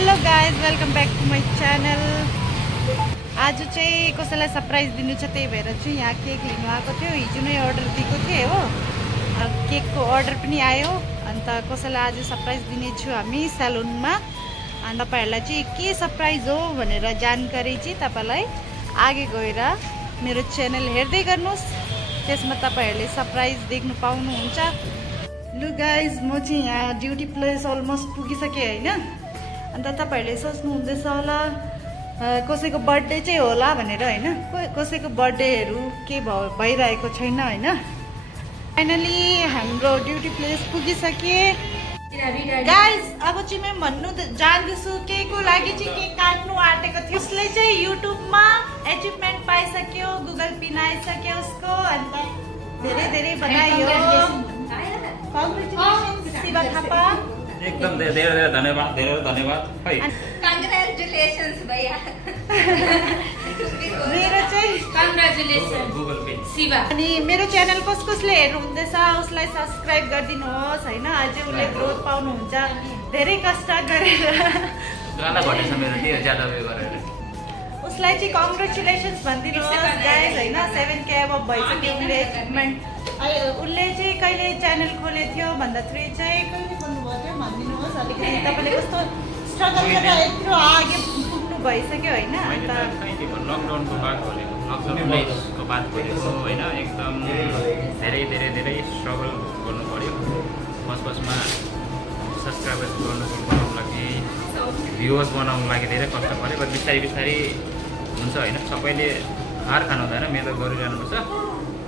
Hello guys welcome back to my channel. आज चाहिँ कसैलाई सरप्राइज दिनु छ, त्यही भएर चाहिँ यहाँ केक लिनु आएको थियो। हिजो नै अर्डर दिएको थिएँ हो, केकको अर्डर पनि आयो। अन्त कसैलाई आज सरप्राइज दिनेछु हामी सेलुनमा। अनि तपाईँहरूलाई चाहिँ के सरप्राइज हो भनेर जानकारी चाहिँ तपाईँलाई आगे गएर मेरो च्यानल हेर्दै गर्नुहोस्, त्यसमा तपाईँहरूले सरप्राइज देख्नु पाउनुहुन्छ। लु गाइज, म चाहिँ यहाँ ड्युटी प्लेस अलमोस्ट पुगिसकेँ होइन। अन्त तपाईँहरूले सोच्नुहुँदैछ होला कसैको बर्थडे चाहिँ होला भनेर होइन। कसैको बर्थडेहरू के भइरहेको छैन होइन। फाइनली हाम्रो ड्युटी प्लेस पुगिसकेँ गाइज। अब चाहिँ म भन्नु जान्दैछु के को लागि चाहिँ केक काट्नु आँटेको थियो। उसले चाहिँ युट्युबमा एचिभमेन्ट पाइसक्यो, गुगल पिन आइसक्यो उसको। अन्त धेरै धेरै बधाई हो, कङ्ग्रेचुलेसन्स शिवा थापा। एकदम धेरै धेरै धन्यवाद, धेरै धन्यवाद। कङ्ग्रेचुलेसन्स भैया। मेरो चाहिँ कङ्ग्रेचुलेसन गुगल पे शिवा। अनि मेरो च्यानल कसले हेर्नुहुँदैछ उसलाई सब्सक्राइब गरिदिनुहोस् होइन। अझै उसले ग्रोथ पाउनुहुन्छ धेरै कष्ट गरेर। गाना घटेछ मेरो के ज्यादा उयो गरेर। उसलाई चाहिँ कङ्ग्रेचुलेसन्स भनिदिनुहोस् गाइज होइन। 7K अब भइसक्यो उसले एचिभमेन्ट। उसले चाहिँ कहिले च्यानल खोलेको थियो भन्दाखेरि चाहिँ कहिले खोल्नुभएको थियो भनिदिनुहोस्। अलिकति तपाईँले कस्तो स्ट्रगल गरेर यत्रो आगे पुग्नु भइसक्यो होइन। अन्त लकडाउनको बाद खोलेको, लकडाउनको बाद खोलेको होइन। एकदम धेरै धेरै धेरै स्ट्रगल गर्नु पऱ्यो। फर्स्टमा सब्सक्राइबर्स बनाउनु लागि, भ्युवर्स बनाउनु लागि धेरै कष्ट पऱ्यो। बट बिस्तारै बिस्तारै हुन्छ होइन। सबैले हार खानु हुँदैन, मेहनत गरिरहनुपर्छ।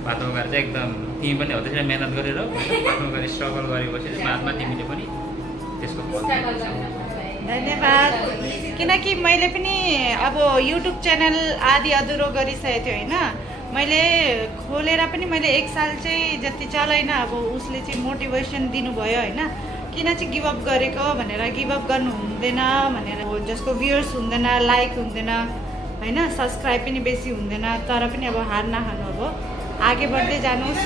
बाटोमा गएर चाहिँ एकदम तिमी पनि हो त्यसरी मेहनत गरेर बाटोमा गएर स्ट्रगल गरेपछि बादमा तिमीले पनि त्यसको धन्यवाद। किनकि मैले पनि अब युट्युब च्यानल आदि अधुरो गरिसकेको थियो होइन। मैले खोलेर पनि मैले 1 साल चाहिँ जति चलाइनँ। अब उसले चाहिँ मोटिभेसन दिनुभयो होइन। किन चाहिँ गिभअप गरेको भनेर, गिभअप गर्नु हुँदैन भनेर। जसको भ्युर्स हुँदैन, लाइक हुँदैन होइन, सब्सक्राइब पनि बेसी हुँदैन, तर पनि अब हार नखानु, अब आगे बढ्दै जानुहोस्।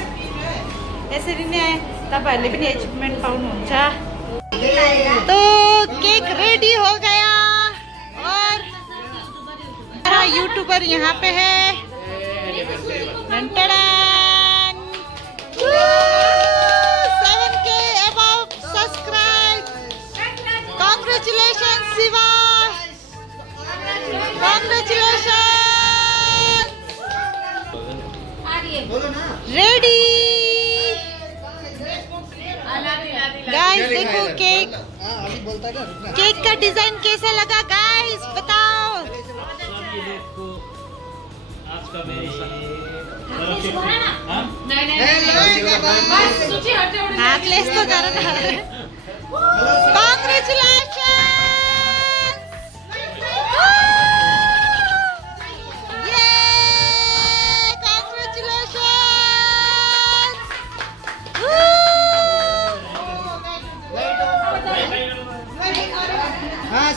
यसरी नै तपाईँहरूले पनि एचिभमेन्ट पाउनुहुन्छ। तो केक रेडी हो गया और मेरा यूट्यूबर यहाँ पे है। 7K above subscribe। Congratulations Shiva, congratulations। Ready guys, देखो केक का डिजाइन कैसा लगा गाइस बताओ। हातले यस्तो गर न। कङ्ग्रेचुलेसन।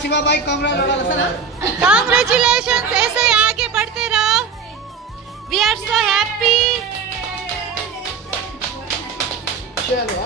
शिवा भाई कॉन्ग्रेचुलेशन। ऐसे ही आगे बढ़ते रहो। We are so happy. चलो